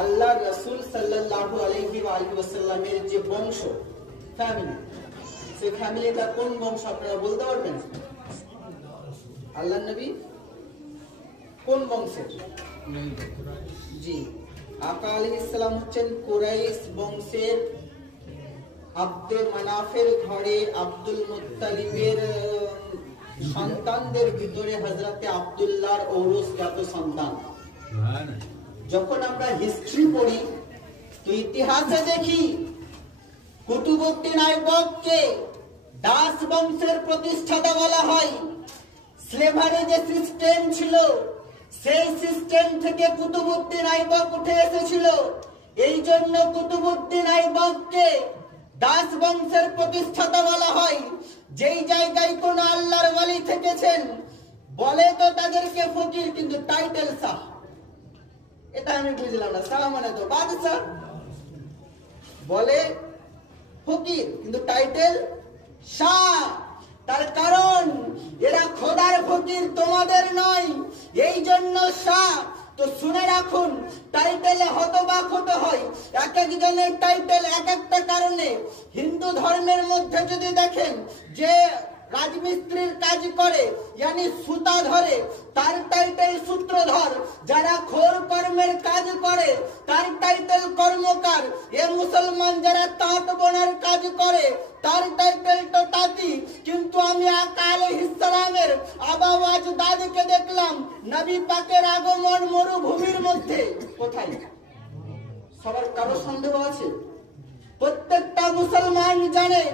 আল্লাহ রাসূল সাল্লাল্লাহু আলাইহি ওয়াসাল্লামের যে বংশ ফ্যামিলি, সেই ফ্যামিলিটা কোন বংশ আপনারা বলতে পারবেন? আল্লাহর নবী কোন বংশের? জি, আকা আলাইহিস সালাম হচ্ছেন কুরাইশ বংশের আব্দে মানাফের ঘরে আব্দুল মুত্তালিবের সন্তানদের ভিতরে হযরতে আব্দুল্লাহর ঔরসজাত সন্তান। যখন আমরা হিস্ট্রি পড়ি তো ইতিহাসে দেখি কুতুবউদ্দিন আইবককে দাস বংশের প্রতিষ্ঠাতা বলা হয়। স্লেভারি যে সিস্টেম ছিল সেই সিস্টেম থেকে কুতুবউদ্দিন আইবক উঠে এসেছিল। এই জন্য কুতুবউদ্দিন আইবককে দাস বংশের প্রতিষ্ঠাতা বলা হয়। যেই জায়গায় কোন আল্লাহর ওয়ালি থেকেছেন বলে তো তাদেরকে ফকির, কিন্তু টাইটেল শাহ। এটা আমি বুঝলাম না, শাহ মানে তো বাদশাহ, বলে ফকির কিন্তু টাইটেল শাহ। তার কারণ এরা খোদার ফকির, তোমাদের নয়, এই জন্য শাহ। তো শুনে রাখুন, টাইটেলে হতবাক হতে হয়। এক একজনের টাইটেল এক একটা কারণে। হিন্দু ধর্মের মধ্যে যদি দেখেন যে রাজমিস্ত্রির কাজ করে यानी সুতা ধরে, তার টাইটেল সূত্রধর। যারা খোর কর্মের কাজ করে তার টাইটেল কর্মকার। এ মুসলমান যারা তাঁত বোনার কাজ করে তার টাইটেল তো তাঁতি। কিন্তু আমি আকা আলাইহিস সালামের আবা আজদাদকে দেখলাম নবী পাকের আগমন মরুভূমির মধ্যে। কোথায়? সবার কারো সন্দেহ আছে? প্রত্যেকটা মুসলমান জানে,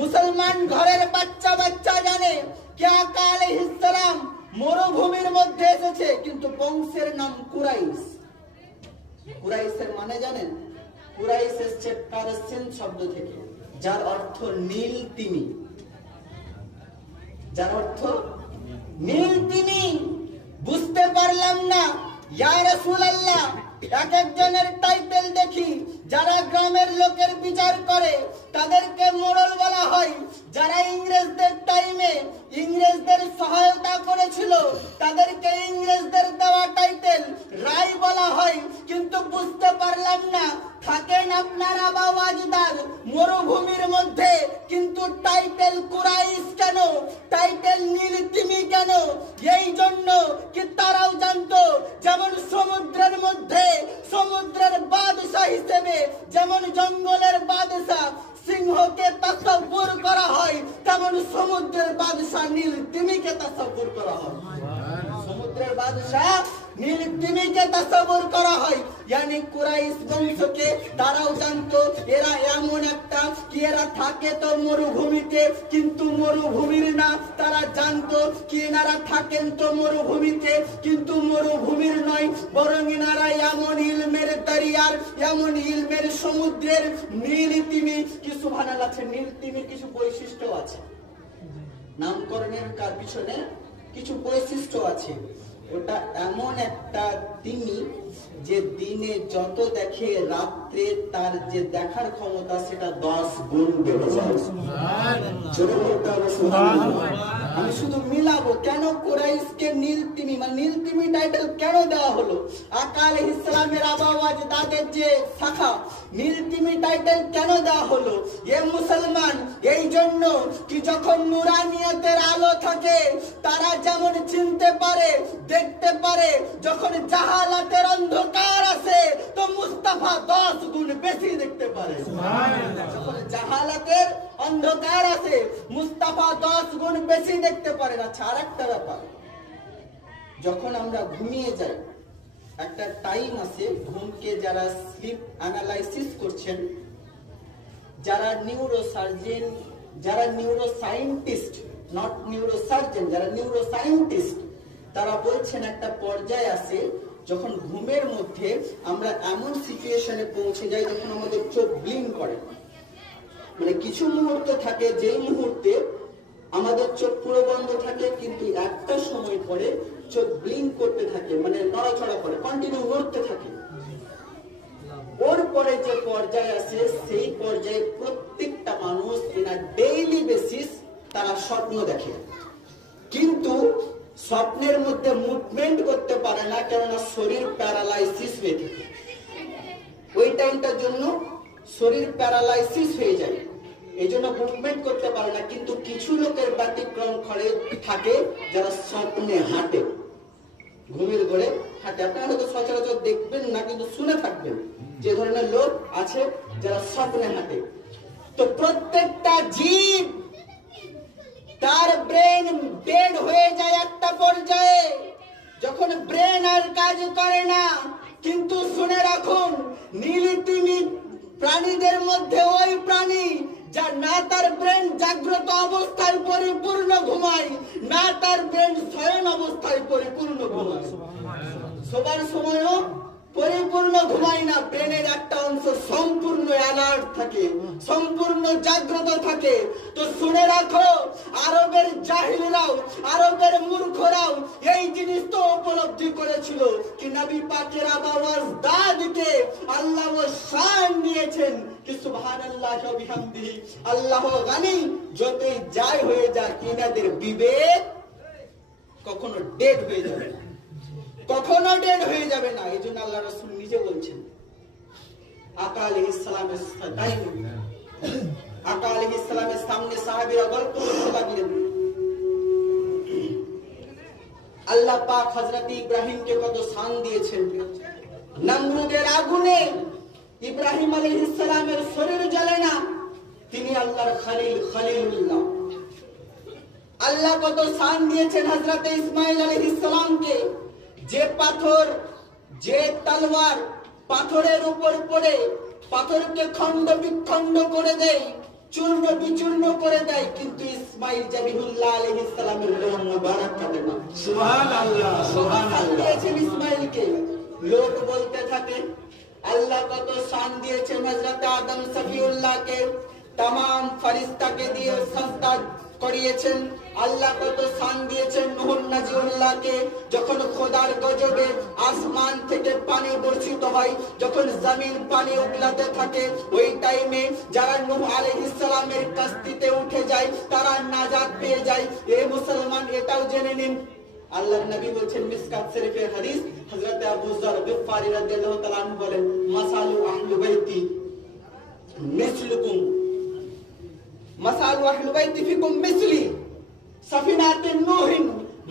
মুসলমান ঘরের বাচ্চা বাচ্চা জানে কে আকা আলাইহিস সালাম মরুভূমির মধ্যে এসেছে। কিন্তু বংশের নাম কুরাইশ। কুরাইশের মানে জানেন? কুরাইশ এসেছে পারসিয়ান শব্দ থেকে, যার অর্থ নীল তিমি। যার অর্থ নীল তিমি। বুঝতে পারলাম না ইয়া রাসূলুল্লাহ, এক একজনের টাইটেল দেখি। যারা গ্রামের লোকের বিচার করে তাদেরকে মোড়ল বলা হয়। যারা ইংরেজদের টাইমে ইংরেজদের সহায়তা করেছিল তাদেরকে ইংরেজদের দেওয়া টাইটেল রায় বলা হয়। কিন্তু বুঝতে পারলাম না, থাকেন আপনারা বাবা আজদাদ মরুভূমির মধ্যে, কিন্তু টাইটেল কুরাইশ কেন? টাইটেল নীল তিমি কেন? এই জন্য কি তারাও জানতো যেমন সমুদ্রের মধ্যে সমুদ্রের বাদশা হিসেবে যেমন জঙ্গলের বাদশা সিংহকে তাসাব্বুর করা হয়, তেমন সমুদ্রের বাদশা নীল তিমিকে তাসাব্বুর করা হয়। সমুদ্রের বাদশা নীল তিমিকে তাসাব্বুর করা হয়। यानी কুরাইশ বংশকে তারাও জানতো এরা এমন একটা কি এরা থাকে তো মরুভূমিতে, কিন্তু মরুভূমির না। তারা জানতো কি এনারা থাকেন তো মরুভূমিতে, কিন্তু মরুভূমির নয়, বরং এনারা এমন ইলমের দরিয়ার, এমন ইলমের সমুদ্রের নীল তিমি। কি সুবহানাল্লাহ, নীল তিমির কিছু বৈশিষ্ট্য আছে। নামকরণের পিছনে কিছু বৈশিষ্ট্য আছে। ওটা এমন একটা তিমি যে দিনে যত দেখে রাত্রে তার যে দেখার ক্ষমতা সেটা 10 গুণ বেড়ে যায়। আমি শুধু মিলাবো কেন কুরাইশকে নীল তিমি, মানে নীল তিমি টাইটেল কেন দেওয়া হলো? আকা আলাইহিস সালামের আবা আজদাদের যে শাখা, নীল তিমি টাইটেল কেন দেওয়া হলো? এ মুসলমান এই জন্য কি যখন নুরানিয়াতের আলো থাকে তারা যেমন চিনতে পারে, দেখতে পারে, যখন জাহালাতের অন্ধকার আছে তো মুস্তাফা 10 গুণ বেশি দেখতে পারে। যখন জাহালাতের অন্ধকার আছে মুস্তাফা 10 গুণ বেশি দেখতে পারে। আচ্ছা, আরেকটা ব্যাপার, যখন আমরা ঘুমিয়ে যাই একটা টাইম আছে, ঘুমকে যারা স্লিপ অ্যানালাইসিস করছেন, যারা নিউরোসার্জন, যারা নিউরোসায়েন্টিস্ট, নট নিউরোসার্জন, যারা নিউরোসায়েন্টিস্ট, তারা বলছেন একটা পর্যায়ে আসে যখন ঘুমের মধ্যে আমরা এমন সিচুয়েশনে পৌঁছে যাই যখন আমাদের চোখ ব্লিঙ্ক করে। মানে কিছু মুহূর্ত থাকে যেই মুহূর্তে আমাদের চোখ পুরো বন্ধ থাকে, কিন্তু একটা সময় পরে চোখ ব্লিঙ্ক করতে থাকে, মানে নড়াচড়া করে, কন্টিনিউ নড়তে থাকে। ওর পরে যে পর্যায়ে আসে সেই পর্যায়ে প্রত্যেকটা মানুষ এনা ডেইলি বেসিস তারা স্বপ্ন দেখে, কিন্তু স্বপ্নের মধ্যে মুভমেন্ট করতে পারে না, কেননা শরীর প্যারালাইসিস হয়ে থাকে। জন্য শরীর প্যারালাইসিস হয়ে যায়, এই জন্য মুভমেন্ট করতে পারে না। কিন্তু কিছু লোকের ব্যতিক্রম ঘরে থাকে যারা স্বপ্নে হাঁটে, ঘুমের ঘরে হাঁটে। আপনারা হয়তো সচরাচর দেখবেন না, কিন্তু শুনে থাকবেন যে ধরনের লোক আছে যারা স্বপ্নে হাঁটে। তো প্রত্যেকটা জীব তার ব্রেন ডেড হয়ে যায় একটা পর্যায়ে, যখন ব্রেন আর কাজ করে না। কিন্তু শুনে রাখুন, নীলিতিমি প্রাণীদের মধ্যে ওই প্রাণী যা না তার ব্রেন জাগ্রত অবস্থায় পরিপূর্ণ ঘুমায়, না তার ব্রেন শয়ন অবস্থায় পরিপূর্ণ ঘুমায়। সবার সময়ও পরিপূর্ণ ঘুমায় না, ব্রেনের একটা অংশ সম্পূর্ণ অ্যালার্ট থাকে, সম্পূর্ণ জাগ্রত থাকে। তো শুনে রাখো, আরবের জাহিলরাও, আরবের মূর্খরাও এই জিনিস তো উপলব্ধি করেছিল কি নবী পাকের আওয়াজ দাদকে আল্লাহ শান দিয়েছেন কি সুবহানাল্লাহ ওয়া বিহামদিহি, আল্লাহ গানি। যতই যাই হয়ে যাক, ইনাদের বিবেক কখনো ডেড হয়ে যাবে না, কখনো ডেড হয়ে যাবে না। এই জন্য আল্লাহ রাসূল নিজে বলছেন, আকা আলাইহিস সালামের আকা আলাইহিস সালামের সামনে সাহাবীরা গল্প করতে লাগলেন। আল্লাহ পাক হযরত ইব্রাহিমকে কত শান দিয়েছেন। নমরুদের আগুনে ইব্রাহিম আলাইহিস সালামের শরীর জ্বলে না, তিনি আল্লাহর খলিল, খলিলুল্লাহ। আল্লাহ কত শান দিয়েছেন হযরত ইসমাঈল আলাইহিস সালামকে। যে পাথর, যে তলোয়ার পাথরের উপর পড়ে পাথরকে খণ্ড বিখণ্ড করে দেয়, চূর্ণ বিচূর্ণ করে দেয়, কিন্তু ইসমাঈল জাবিহুল্লাহ আলাইহিস সালামের লোম মুবারক কাটে না। সুবহানাল্লাহ, সুবহানাল্লাহ। ইসমাঈলকে লোক বলতে থাকে, আল্লাহ কত শান দিয়েছেন হযরত আদম সফিউল্লাহকে, तमाम ফেরেশতাকে দিয়ে সাজদা করিয়েছেন। আল্লাহ কত শান দিয়েছেন নূহ নাজিউল্লাহকে, যখন খোদার গজবে আসমান থেকে পানি বর্ষিত হয়, যখন জমিন পানি উগলাতে থাকে, ওই টাইমে যারা নূহ আলাইহিস সালামের কাস্তিতে উঠে যায় তারা নাজাত পেয়ে যায়। এই মুসলমান এটাও জেনে নিন, আল্লাহর নবী বলেন মিসকাত শরীফের হাদিস, হযরত আবু যর গফফারি রাদিয়াল্লাহু তাআলা আনহু বলেন, মাসালু আহলু বাইতি মিসলুকুম, মাসালু আহলু বাইতি ফিকুম মিসলি সফিনাতুন নূহিন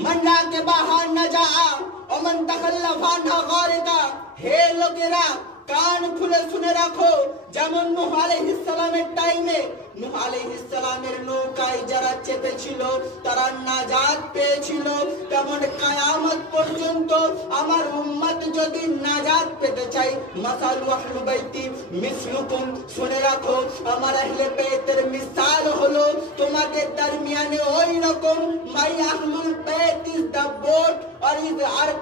মান রাকাবাহা নাজা ওয়া মান তাখাল্লাফা আনহা গারিকা। হে লোকেরা, কান খুলে শুনে রাখো, যেমন নূহ আলাইহিস সালামের টাইমে নূহ আলাইহিস সালামের নৌকায় যারা চেপেছিল তারা নাজাত পেয়েছিল, তেমন কিয়ামত পর্যন্ত আমার উম্মত যদি নাজাত পেতে চায়, মাসালু আহলু বাইতি মিসলুকুম, শুনে রাখো আমার আহলে বাইতের মিসাল হলো তোমাদের দরমিয়ানে ওই রকম, মাই আহলুল বাইত is the boat or is the ark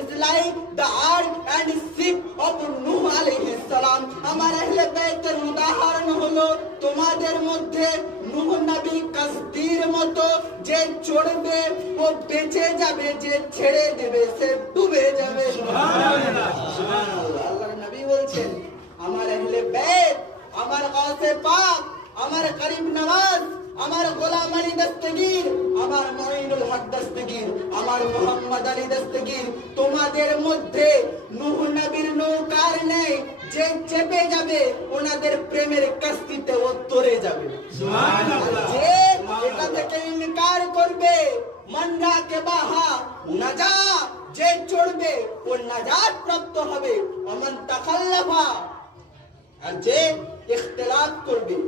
is like the ark and ship of Nuh alayhis salam। আমার আহলে বাইতের উদাহরণ হলো তোমাদের মধ্যে নূহ নবী কাস্তির মতো, যে চড়বে ও বেঁচে যাবে, যে ছেড়ে দেবে সে ডুবে যাবে। সুবহানাল্লাহ, সুবহানাল্লাহ। আল্লাহর নবী বলছেন, আমার আহলে বাইত, আমার গাউসে পাক, আমার করিম নওয়াজ, আমার গোলাম আলী দস্তগীর, আমার মঈনুল হক দস্তগীর, আমার মোহাম্মদ আলী দস্তগীর, তোমাদের মধ্যে নূহ নবীর নৌকার নেই, যে চেপে যাবে ওনাদের প্রেমের কাস্তিতে ও তরে যাবে। সুবহানাল্লাহ। যে এটা থেকে ইনকার করবে, মান রাকাবাহা নাজা, যে চড়বে ও নাজাত প্রাপ্ত হবে, ওমান তাখাল্লাফা, আর যে ইখতিলাফ করবে,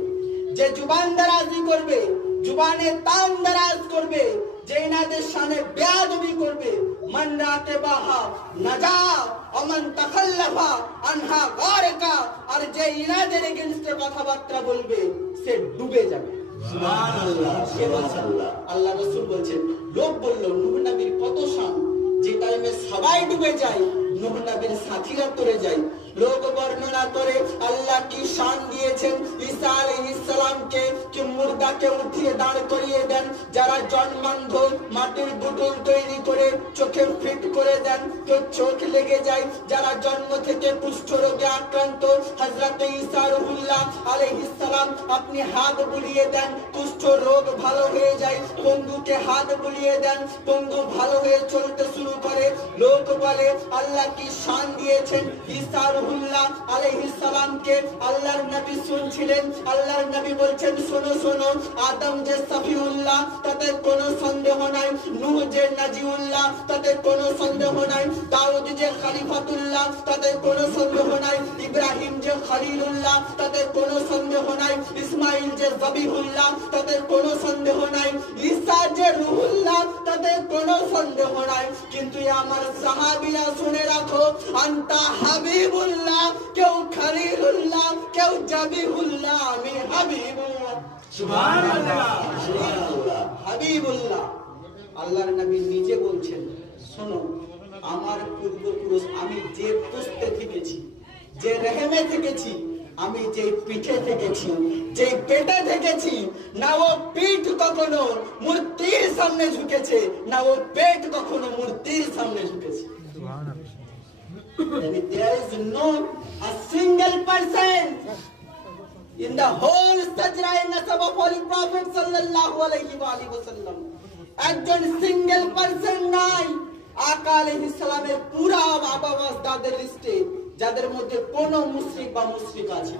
যে জুবান দারাজি করবে, জুবানে তান দারাজ করবে, যে ইনাদের শানে বেয়াদবি করবে, মান রাকাবাহা নাজা ওমান তাখাল্লাফা আনহা গারিকা, আর যে ইনাদের এগেইনস্টে কথাবার্তা বলবে সে ডুবে যাবে। সুবহানাল্লাহ, সুবহানাল্লাহ। আল্লাহ রাসূল বলেন, লোক বলল নূহ নবীর কত শান, যে টাইমে সবাই ডুবে যায় নূহ নবীর সাথীরা তরে যায়। লোক বর্ণনা করে আল্লাহ কি শান দিয়েছেন ঈসা আলাইহিস সালামকে, কি মুর্দাকে উঠিয়ে দাঁড় করিয়ে দেন, যারা জন্মান্ধ মাটির পুতুল তৈরি করে চোখে ফিট করে দেন, তো চোখ লেগে যায়, যারা জন্ম থেকে থেকে কুষ্ঠ রোগে আক্রান্ত হযরত ঈসা রুহুল্লাহ আলাইহিস সালাম আপনি হাত বুলিয়ে দেন, কুষ্ঠ রোগ ভালো হয়ে যায়। পঙ্গুকে হাত বুলিয়ে দেন, পঙ্গু ভালো হয়ে চলতে শুরু করে। লোক বলে আল্লাহ কি শান দিয়েছেন ঈসা রুহুল্লাহ আলাইহিস সালামকে। আল্লাহর নবী শুনছিলেন, আল্লাহর নবী বলছেন শোনো শোনো, আদম যে সফিউল্লাহ তাতে কোনো সন্দেহ নাই, নূহ যে নাজিউল্লাহ তাতে কোনো সন্দেহ নাই, দাউদ যে খলিফাতুল্লাহ তাতে কোনো সন্দেহ নাই, ইব্রাহিম যে খলিলুল্লাহ তাতে কোনো সন্দেহ নাই, ইসমাইল যে জবিহুল্লাহ তাতে কোনো সন্দেহ নাই, ঈসা যে রুহুল্লাহ তাতে কোনো সন্দেহ নাই। কিন্তু আমার সাহাবীরা শুনে রাখো, আনতা হাবিবুল্লাহ, কেউ খলিলুল্লাহ, কেউ জবিহুল্লাহ, আমি হাবিবুল্লাহ। সুবহানাল্লাহ, সুবহানাল্লাহ, হাবিবুল্লাহ। আল্লাহর নবী নিজে বলছেন শোনো, আমার পূর্বপুরুষ আমি যে পুস্তে থেকেছি, যে রেহেমে থেকেছি, আমি যে পিঠে থেকেছি, যে পেটে থেকেছি, না ও পিঠ কখনো মূর্তির সামনে ঝুঁকেছে, না ও পেট কখনো মূর্তির সামনে ঝুঁকেছে। There is no a single person in the whole sajra and nasab of Holy Prophet sallallahu alaihi wasallam, একজন সিঙ্গেল পারসন নাই আকা আলাইহিস সালামের পুরা বাবা ওয়াজদাদের লিস্টে যাদের মধ্যে কোন মুশরিক বা মুশরিকা আছে,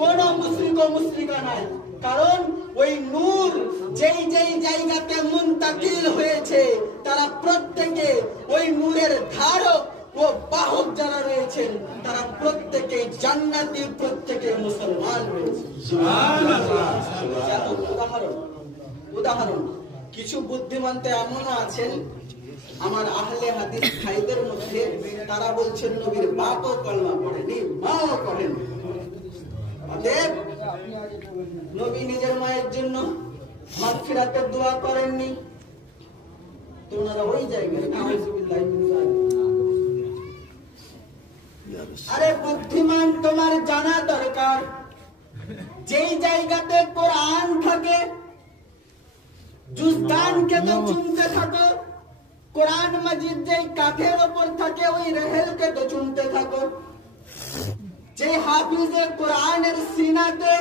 কোন মুশরিক ও মুশরিকা নাই। কারণ ওই নূর যেই যেই জায়গাতে মুনতাকিল হয়েছে তারা প্রত্যেকে ওই নূরের ধারক ও বাহক যারা রয়েছেন তারা প্রত্যেকে জান্নাতি, প্রত্যেকে মুসলমান রয়েছে। সুবহানাল্লাহ। উদাহরণ কিছু বুদ্ধিমানতে এমনও আছেন আমার আহলে হাদিস ভাইদের মধ্যে, তারা বলছেন নবীর বাপও কলমা পড়েনি, মাও পড়েন। অতএব নবী নিজের মায়ের জন্য মাগফিরাতের দোয়া করেননি, তোমরা ওই জায়গায় নাউযুবিল্লাহ। আরে বুদ্ধিমান, তোমার জানা দরকার যেই জায়গাতে কোরআন থাকে জুজদানকে তো চুনতে থাকো, কোরআন মাজিদ যেই কাঠের ওপর থাকে ওই রেহেলকে তো চুনতে থাকো, যে হাফিজে কোরআনের সিনাতে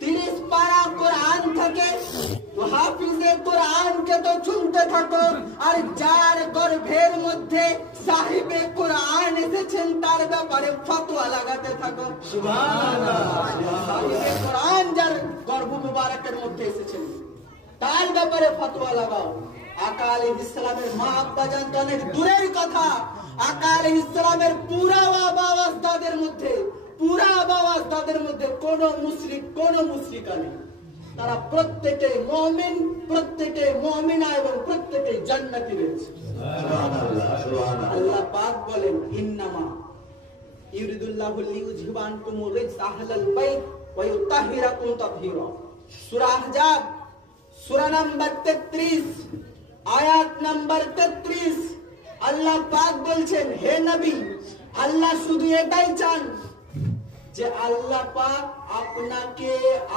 30 পারা কোরআন থাকে ও হাফিজে কোরআনকে তো চুনতে থাকো। আর যার গর্ভের মধ্যে সাহিবে কোরআন এসেছেন তার ব্যাপারে ফতোয়া লাগাতে থাকো। সুবহানাল্লাহ। সাহিবে কোরআন যার গর্ভ মুবারকের মধ্যে এসেছেন তার ব্যাপারে ফতোয়া লাগাও। আকা আলাইহিস সালামের মা আব্বা জান তো অনেক দূরের কথা, আকা আলাইহিস সালামের পুরা বাবা ওয়াজদাদের মধ্যে, পুরা বাবা ওয়াজদাদের মধ্যে কোন মুশরিক, কোন মুশরিকা নেই। তারা প্রত্যেকই মুমিন, প্রত্যেকই মুমিনা এবং প্রত্যেকই জান্নাতি রয়েছে। সুবহানাল্লাহ, সুবহানাল্লাহ। আল্লাহ পাক বলেন ইন্নামা ইউরিদুল্লাহু লিইউযহিবা আনকুমুর রিজসা আহলাল বাইত ওয়া ইউতাহহিরাকুম তাতহীরা। সূরা আহজাব সূরা নাম্বার 33 আয়াত নাম্বার 33 আল্লাহ পাক বলছেন হে নবী, আল্লাহ শুধু এটাই চান যে আল্লাহ পাক আপনাকে,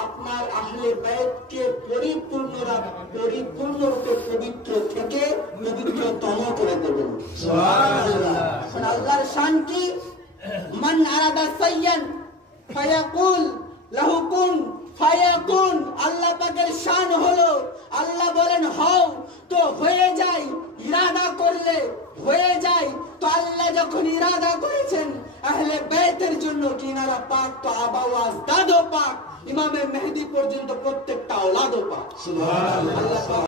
আপনার আহলে বাইতকে পরিপূর্ণরূপে পবিত্র থেকে পবিত্রতম করে দেবেন। সুবহানাল্লাহ। আল্লাহর শান কি? মান আরাদা সাইয়ান ফায়াকুল লাহু কুন ফায়াকুন। আল্লাহ পাকের শান হলো আল্লাহ বলেন হও তো হয়ে যায়, ইরাদা করলে হয়ে যায়। তো আল্লাহ যখন ইরাদা করেছেন আহলে বাইতের জন্য কিনারা পাক, তো আবা ওয়াজদাদও পাক, ইমামে মেহেদী পর্যন্ত প্রত্যেকটা আওলাদও পাক। সুবহানাল্লাহ।